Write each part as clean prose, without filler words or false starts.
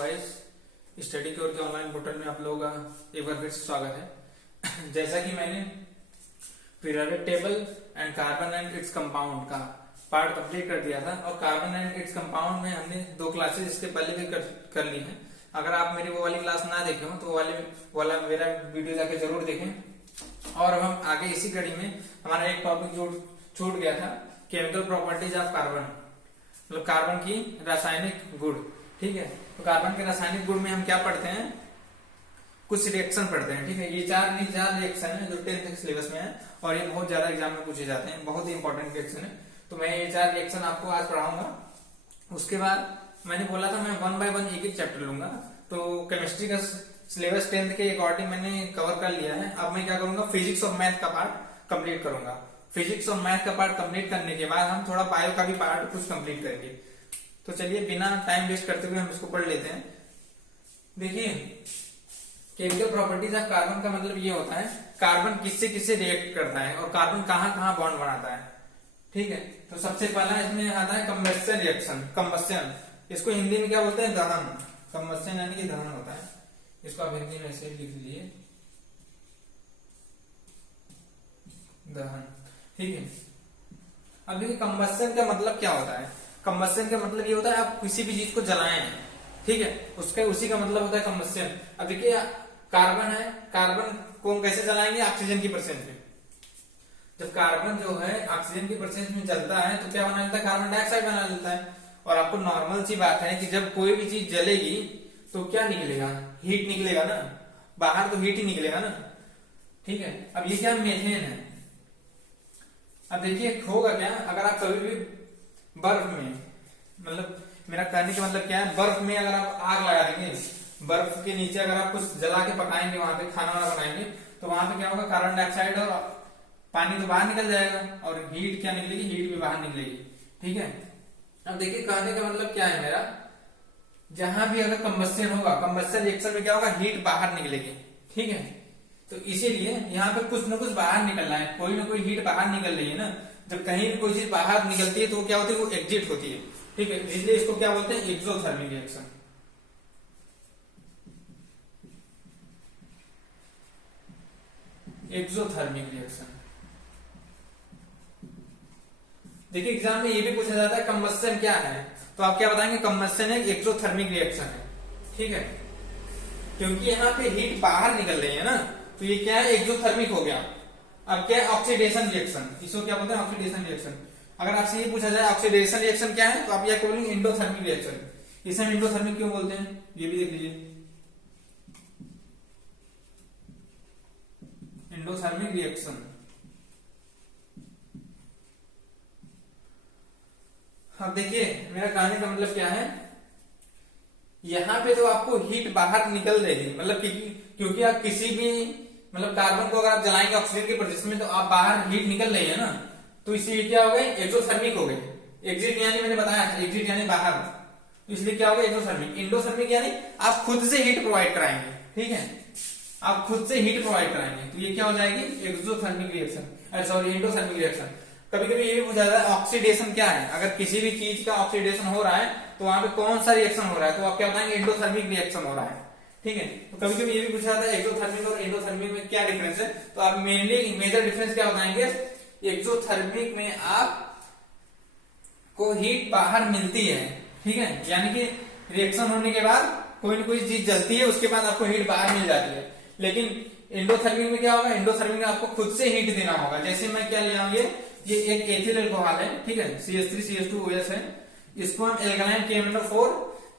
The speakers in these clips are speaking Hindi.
गाइस, स्टडी क्योर के ऑनलाइन पोर्टल में आप लोगों का एक बार फिर से स्वागत है। जैसा कि मैंने periodic table and carbon and its compound का पार्ट कंप्लीट कर दिया था और कार्बन एंड इट्स कंपाउंड में हमने 2 क्लासेस इसके पहले भी कर ली हैं। अगर आप मेरी वो वाली क्लास ना देखे हो तो वाला मेरा वीडियो जाके जरूर देखें। और अब हम आगे इसी कड़ी में हमारा एक टॉपिक जो छूट गया था, केमिकल प्रॉपर्टीज ऑफ कार्बन, मतलब कार्बन की रासायनिक गुण। ठीक है, तो कार्बन के रासायनिक गुण में हम क्या पढ़ते हैं, कुछ रिएक्शन पढ़ते हैं। ठीक है, ये चार रिएक्शन है जो 10th के सिलेबस में है और ये बहुत ज्यादा एग्जाम में पूछे जाते हैं, बहुत ही इंपॉर्टेंट रिएक्शन है। तो मैं ये 4 रिएक्शन आपको आज पढ़ाऊंगा। उसके बाद मैंने बोला था मैं 1 बाय 1 एक चैप्टर लूंगा, तो केमिस्ट्री का सिलेबस 10th के अकॉर्डिंग मैंने कवर कर लिया है। अब मैं क्या करूंगा, फिजिक्स और मैथ का पार्ट कंप्लीट करूंगा। फिजिक्स और मैथ का पार्ट कंप्लीट करने के बाद हम थोड़ा बायो का भी पार्ट कुछ कंप्लीट करेंगे। तो चलिए बिना टाइम वेस्ट करते हुए हम इसको पढ़ लेते हैं। देखिए, केमिकल प्रॉपर्टीज ऑफ कार्बन का मतलब ये होता है कार्बन किससे किससे रिएक्ट करता है और कार्बन कहाँ कहाँ बॉन्ड बनाता है। ठीक है, तो सबसे पहला इसमें आता है कंबस्शन रिएक्शन। कंबस्शन, इसको हिंदी में क्या बोलते हैं, दहन। कंबस्शन यानी कि दहन होता है। इसको आप हिंदी में ऐसे लिख लीजिए, दहन। ठीक है, अब देखिए कंबस्शन का मतलब क्या होता है। कंबस्शन का मतलब ये होता है आप किसी भी चीज को जलाएं। ठीक है, उसका उसी का मतलब होता है कंबस्शन। अब देखिए कार्बन है, कार्बन को हम कैसे जलाएंगे, ऑक्सीजन की प्रेजेंस में। जब कार्बन जो है ऑक्सीजन की प्रेजेंस में जलता है तो क्या बना लेता है, कार्बन डाइऑक्साइड बना लेता है। और आपको नॉर्मल सी बात है कि जब कोई भी चीज जलेगी तो क्या निकलेगा, हीट निकलेगा ना, बाहर तो हीट ही निकलेगा ना। ठीक है, अब ये क्या मेथेन है। अब देखिए होगा क्या, अगर आप कभी भी बर्फ में, मतलब मेरा कहने का मतलब क्या है, बर्फ में अगर आप आग लगा देंगे, बर्फ के नीचे अगर आप कुछ जला के पकाएंगे, वहां पे खाना वाना बनाएंगे, तो वहां पे क्या होगा, कार्बन डाइऑक्साइड और पानी तो बाहर निकल जाएगा और हीट क्या निकलेगी, हीट भी बाहर निकलेगी। ठीक है, अब देखिए कहने का मतलब क्या है मेरा, जहां भी अगर कंबस्शन होगा, कंबस्शन रिएक्शन में क्या होगा, हीट बाहर निकलेगी। ठीक है, तो इसीलिए यहाँ पे कुछ ना कुछ बाहर निकलना है, कोई ना कोई हीट बाहर निकल रही है ना। जब कहीं भी कोई चीज बाहर निकलती है तो क्या होती है, वो एग्जिट होती है। ठीक है, इसलिए इसको क्या बोलते हैं, एक्सोथर्मिक रिएक्शन। Exothermic reaction. देखिए एग्जाम में ये भी पूछा जाता है कंबस्शन क्या है, तो आप क्या बताएंगे, कंबस्शन एक एक्सोथर्मिक रिएक्शन है। ठीक है, क्योंकि यहाँ पे हीट बाहर निकल रही है ना, तो ये क्या है, एक्सोथर्मिक हो गया। अब क्या है, ऑक्सीडेशन रिएक्शन। इसको क्या बोलते हैं, ऑक्सीडेशन रिएक्शन। अगर आपसे ये पूछा जाए ऑक्सीडेशन रिएक्शन क्या है, तो आप यह बोलेंगे एंडोथर्मिक रिएक्शन। इसे हम एंडोथर्मिक क्यों बोलते हैं, ये भी देख लीजिए, एंडोथर्मिक रिएक्शन। अब देखिए मेरा कहने का मतलब क्या है, यहाँ पे तो आपको हीट बाहर निकल रही, मतलब क्योंकि आप किसी भी, मतलब कार्बन को अगर आप जलाएंगे ऑक्सीजन के प्रेजेंस में तो आप बाहर हीट निकल रही है ना, तो इसलिए क्या हो गए, एक्सोथर्मिक हो गए। एग्जिट यानी मैंने बताया था, एग्जिट यानी बाहर, तो इसलिए क्या हो गया, एक्सोथर्मिक। इंडोथर्मिक यानी आप खुद से हीट प्रोवाइड कराएंगे। ठीक है, आप खुद से हीट प्रोवाइड कराएंगे, तो ये क्या हो जाएगी, exothermic reaction, sorry endothermic reaction. कभी कभी ये भी पूछा जाता है ऑक्सीडेशन क्या है, अगर किसी भी चीज का ऑक्सीडेशन हो रहा है तो वहां पे कौन सा रिएक्शन हो रहा है, तो आप क्या बताएंगे, एंडोथर्मिक रिएक्शन हो रहा है। ठीक है, तो कभी कभी ये भी पूछा जाता है एक्सोथर्मिक और एंडोथर्मिक में क्या डिफरेंस है, तो आप मेनली मेजर डिफरेंस क्या बताएंगे, एक्सोथर्मिक में आप को हीट बाहर मिलती है। ठीक है, यानी कि रिएक्शन होने के बाद कोई ना कोई चीज जलती है, उसके बाद आपको हीट बाहर मिल जाती है। लेकिन एंडोथर्मिक में क्या होगा, एंडोथर्मिक में आपको खुद से हीट देना होगा। जैसे मैं क्या ले आऊंगे, ये एक एथिल अल्कोहल है, ठीक है, CH3CH2OH है, इसको हम एल्कलाइन KMnO4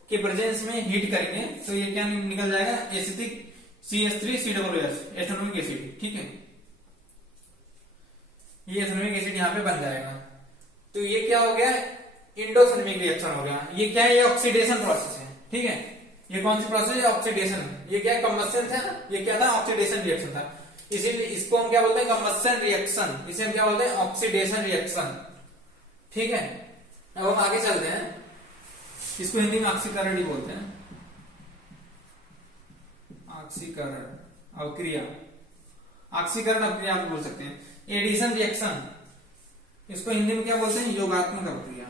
के प्रेजेंस में हीट करेंगे तो ये क्या निकल जाएगा, एसिटिक CH3COOH, एथेनोइक एसिड। ठीक है, ये एथेनोइक एसिड यहाँ पे बन जाएगा। तो ये क्या हो गया, एंडोथर्मिक रिएक्शन हो गया। ये क्या है, ये ऑक्सीडेशन प्रोसेस है। ठीक है, ये कौन सी प्रोसेस है, ऑक्सीडेशन। ये क्या है, कंबस्शन था ना, ये क्या था, ऑक्सीडेशन रिएक्शन था। इसीलिए इसको हम क्या बोलते हैं, कंबस्शन रिएक्शन। इसे हम क्या बोलते हैं, ऑक्सीडेशन रिएक्शन। ठीक है, अब हम आगे चलते हैं, इसको हिंदी में ऑक्सीकरण ही बोलते हैं, ऑक्सीकरण अवक्रिया, ऑक्सीकरण अवक्रिया आप बोल सकते हैं। एडिशन रिएक्शन, इसको हिंदी में क्या बोलते हैं, योगात्मक अवक्रिया।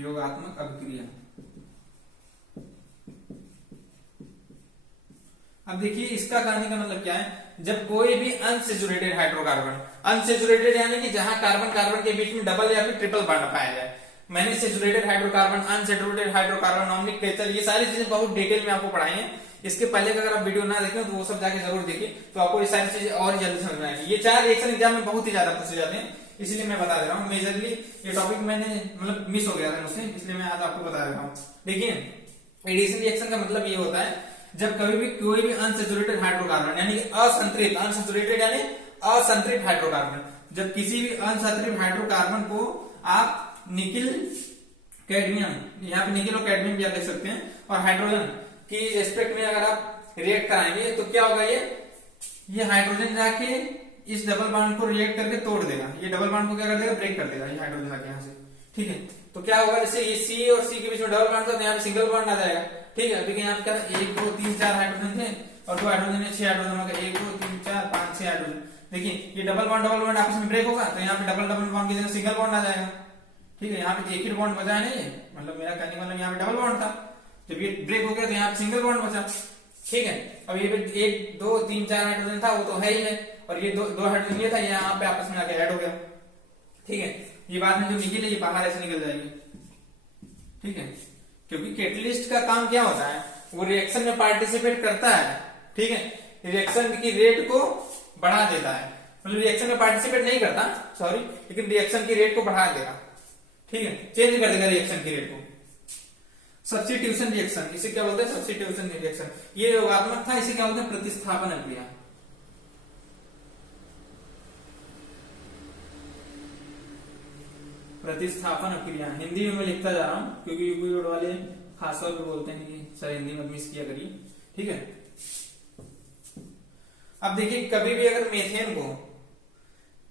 योगात्मक अभिक्रिया। अब देखिए इसका कहने का मतलब क्या है, जब कोई भी अनसेचुरेटेड हाइड्रोकार्बन, अनसेचुरेटेड यानी कि जहां कार्बन कार्बन के बीच में डबल या फिर ट्रिपल बॉन्ड पाया जाए, मैंने सेचुरेटेड हाइड्रोकार्बन, अनसेचुरेटेड हाइड्रोकार्बन, नॉर्मिक नेचर, ये सारी चीजें बहुत डिटेल में आपको पढ़ाई है। इसके पहले का अगर आप वीडियो ना देखें तो वो सब जाके जरूर देखिए, तो आपको ये सारी चीजें और जल्दी समझ में आएगी। ये 4 रिएक्शन एग्जाम में बहुत ही ज्यादा पूछे जाते हैं, इसलिए मैं बता दे रहा हूँ। मेजरली ये टॉपिक मैंने मतलब मिस हो गया था मुझसे, इसलिए मैं आज आपको बता दे रहा हूँ। देखिए एडिशन रिएक्शन का मतलब ये होता है, जब कभी भी कोई भी अनसेचुरेटेड हाइड्रोकार्बन यानी कि असंतृप्त, अनसेचुरेटेड यानी असंतृप्त हाइड्रोकार्बन, जब किसी भी अनसंतृप्त हाइड्रोकार्बन को आप निकिल कैडमियम, यहाँ पे निकिल और कैडमियम भी आप देख सकते हैं, और हाइड्रोजन की रेस्पेक्ट में अगर आप रिएक्ट कराएंगे तो क्या होगा, ये हाइड्रोजन जाके इस डबल बॉन्ड को रिएक्ट करके तोड़ देगा, ये डबल बॉन्ड को क्या कर देगा, ब्रेक कर देगा, ये हाइड्रोजन आके यहाँ से, ठीक है। तो क्या होगा, जैसे ये सी और सी के बीच में डबल बॉन्ड था तो यहाँ पे सिंगल बॉन्ड आ जाएगा, ठीक है। देखिए यहाँ पे क्या था, 1 2 3 4 हाइड्रोजन थे और 2 हाइड्रोजन है, 6 हाइड्रोजन हो गया, 1 2 3 4 5 6 हाइड्रोजन। देखिए ये डबल बॉन्ड आपस में ब्रेक होगा तो यहाँ पे डबल बॉन्ड की जगह सिंगल बॉन्ड आ जाएगा, ठीक है। यहाँ पे एक ही बॉन्ड बचा है, नहीं मतलब मेरा कहने का मतलब यहाँ पे डबल बॉन्ड था, जब ये ब्रेक हो गया तो यहाँ पे सिंगल बॉन्ड बचा, ठीक है। अब ये 1 2 3 4 हाइड्रोजन था वो तो है ही है, और ये दो हाइड्रोजन ये था, यहाँ पे आपस में आके ऐड हो गया, ठीक है। ये बाद में जो निकल है ये बाहर ऐसे निकल जाएगी, ठीक है। क्योंकि कैटलिस्ट का काम क्या होता है, वो रिएक्शन में पार्टिसिपेट करता है, ठीक है, रिएक्शन की रेट को बढ़ा देता है, मतलब रिएक्शन में पार्टिसिपेट नहीं करता, सॉरी, लेकिन रिएक्शन की रेट को बढ़ा देगा, ठीक है, चेंज कर देगा रिएक्शन की रेट को। सब्स्टिट्यूशन रिएक्शन, इसे क्या बोलते हैं, सब्स्टिट्यूशन रिएक्शन। ये योगात्मक था, इसे क्या बोलते हैं, प्रतिस्थापन अभिक्रिया। प्रतिस्थापन अभिक्रिया हिंदी में मैं लिखता जा रहा हूं क्योंकि यूपी बोर्ड वाले खासतौर पे बोलते हैं कि सर हिंदी में मिस किया करिए, ठीक है। अब देखिए कभी भी अगर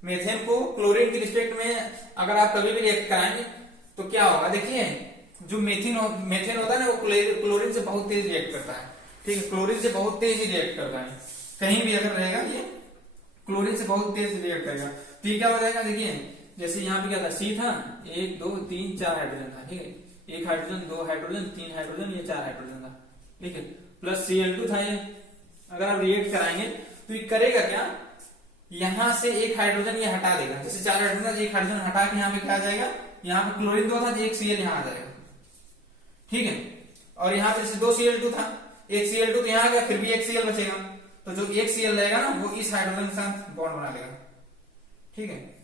मेथेन को क्लोरीन की रिस्पेक्ट में अगर आप कभी भी रिएक्ट कराएंगे तो क्या होगा, देखिए जो मेथेन होता है ना वो क्लोरीन से बहुत तेज रिएक्ट करता है, ठीक है, क्लोरीन से बहुत तेज रिएक्ट करता है, कहीं भी अगर रहेगा ये क्लोरीन से बहुत तेज रिएक्ट करेगा। तो ये क्या हो जाएगा, देखिए जैसे यहाँ पे क्या था, सी था, 1 2 3 4 हाइड्रोजन था, ठीक है, 1 हाइड्रोजन 2 हाइड्रोजन 3 हाइड्रोजन, ये 4 हाइड्रोजन था, ठीक है, प्लस Cl2 था ये। अगर आप रिएक्ट कराएंगे तो ये करेगा क्या, यहां से 1 हाइड्रोजन ये हटा देगा, जैसे 4 हाइड्रोजन 1 हाइड्रोजन हटा के यहाँ पे क्या आ जाएगा, यहाँ पे क्लोरीन 2 था तो 1 Cl यहाँ आ जाएगा, ठीक है। और यहाँ पे जैसे 2 Cl2 था, 1 Cl2 तो यहाँ आ गया, फिर भी 1 Cl बचेगा, तो जो 1 Cl रहेगा ना वो इस हाइड्रोजन के साथ बॉन्ड बना देगा, ठीक है,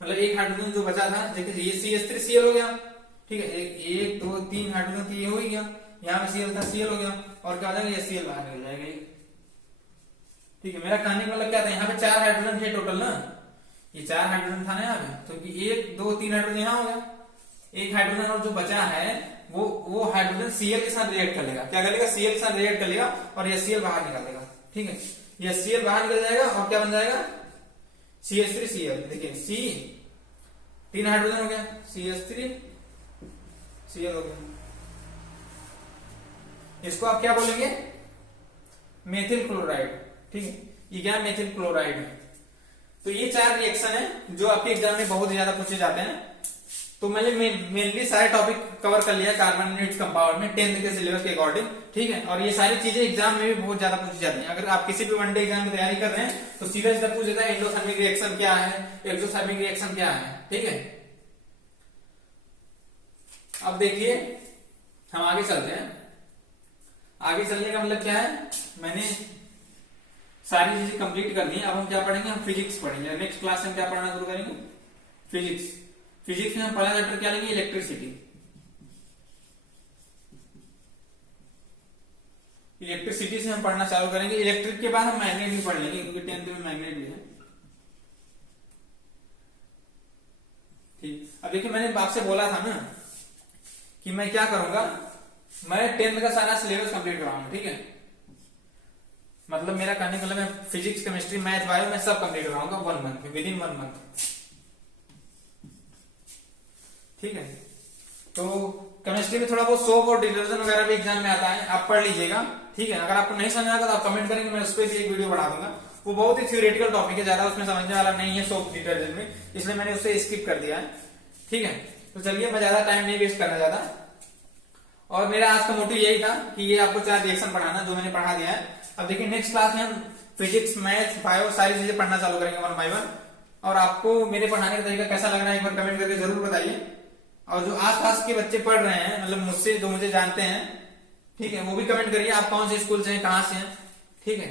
मतलब 1 हाइड्रोजन जो बचा था, देखिए ये CH3Cl हो गया, ठीक है, 1 2 3 हाइड्रोजन तो ये हो ही गया, यहाँ पे Cl था Cl हो गया, और क्या हो जाएगा, ये Cl बाहर निकल जाएगा, ठीक है। मेरा कहने का मतलब क्या था, यहाँ पे 4 हाइड्रोजन थे टोटल ना, ये 4 हाइड्रोजन था ना यहाँ पे, तो 1 2 3 हाइड्रोजन यहाँ हो गया, 1 हाइड्रोजन और जो बचा है वो हाइड्रोजन Cl के साथ रिएक्ट कर लेगा, क्या कर लेगा, Cl के साथ रिएक्ट कर लेगा और ये Cl बाहर निकाल देगा, ठीक है, ये Cl बाहर निकल जाएगा और क्या बन जाएगा, CH3Cl। देखिए C 3 हाइड्रोजन हो गया, CH3Cl हो गया, इसको आप क्या बोलेंगे, मेथिल क्लोराइड, ठीक है, ये क्या मेथिल क्लोराइड है। तो ये 4 रिएक्शन है जो आपके एग्जाम में बहुत ज्यादा पूछे जाते हैं। तो मैंने मेनली सारे टॉपिक कवर कर लिया कार्बन एंड इट्स कंपाउंड में 10th के सिलेबस के अकॉर्डिंग, ठीक है, और ये सारी चीजें एग्जाम में भी बहुत ज्यादा पूछी जाती हैं। अगर आप किसी भी वनडे एग्जाम की तैयारी कर रहे हैं तो सीधा सीधा पूछ देता है एंडोथर्मिक रिएक्शन क्या है, एक्सोथर्मिक रिएक्शन क्या है, ठीक है। अब देखिए हम आगे चलते हैं, आगे चलने का मतलब क्या है, मैंने सारी चीजें कंप्लीट कर दी है। अब हम क्या पढ़ेंगे, हम फिजिक्स पढ़ेंगे, नेक्स्ट क्लास में क्या पढ़ना शुरू करेंगे, फिजिक्स। फिजिक्स में हम पहला चैप्टर क्या लेंगे, इलेक्ट्रिसिटी। इलेक्ट्रिसिटी से हम पढ़ना चालू करेंगे, इलेक्ट्रिक के बाद हम मैग्नेट भी पढ़ लेंगे क्योंकि 10th में मैग्नेट भी है, ठीक। अब देखिए मैंने आपसे बोला था ना कि मैं क्या करूंगा, मैं 10th का सारा सिलेबस कंप्लीट कराऊंगा, ठीक है, मतलब मेरा कहने का मतलब मैं फिजिक्स केमिस्ट्री मैथ बायो में सब कंप्लीट कराऊंगा 1 मंथ में, विद इन 1 मंथ, ठीक है। तो केमिस्ट्री में थोड़ा बहुत सोप और डिटर्जेंट वगैरह भी एग्जाम में आता है, आप पढ़ लीजिएगा, ठीक है। अगर आपको नहीं समझ आएगा तो आप कमेंट करेंगे, मैं उस पर भी एक वीडियो बना दूंगा। वो बहुत ही थ्योरेटिकल टॉपिक है, ज्यादा उसमें समझने वाला नहीं है सोप डिटर्जेंट में, इसलिए मैंने उसे स्किप कर दिया है, ठीक है। तो चलिए मैं ज्यादा टाइम नहीं वेस्ट करना चाहता, और मेरा आज का मोटिव यही था कि ये आपको 4 रिएक्शन पढ़ाना, जो मैंने पढ़ा दिया है। अब देखिए नेक्स्ट क्लास में हम फिजिक्स, मैथ्स, बायो सारी चीजें पढ़ना चालू करेंगे 1 by 1। और आपको मेरे पढ़ाने का तरीका कैसा लग रहा है एक बार कमेंट करके जरूर बताइए। और जो आसपास के बच्चे पढ़ रहे हैं, मतलब मुझसे जो मुझे जानते हैं, ठीक है, वो भी कमेंट करिए आप कौन से स्कूल से हैं, कहाँ से हैं, ठीक है।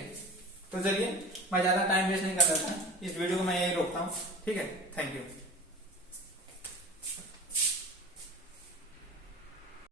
तो चलिए मैं ज्यादा टाइम वेस्ट नहीं कर रहा था, इस वीडियो को मैं यही रोकता हूँ, ठीक है। Thank you.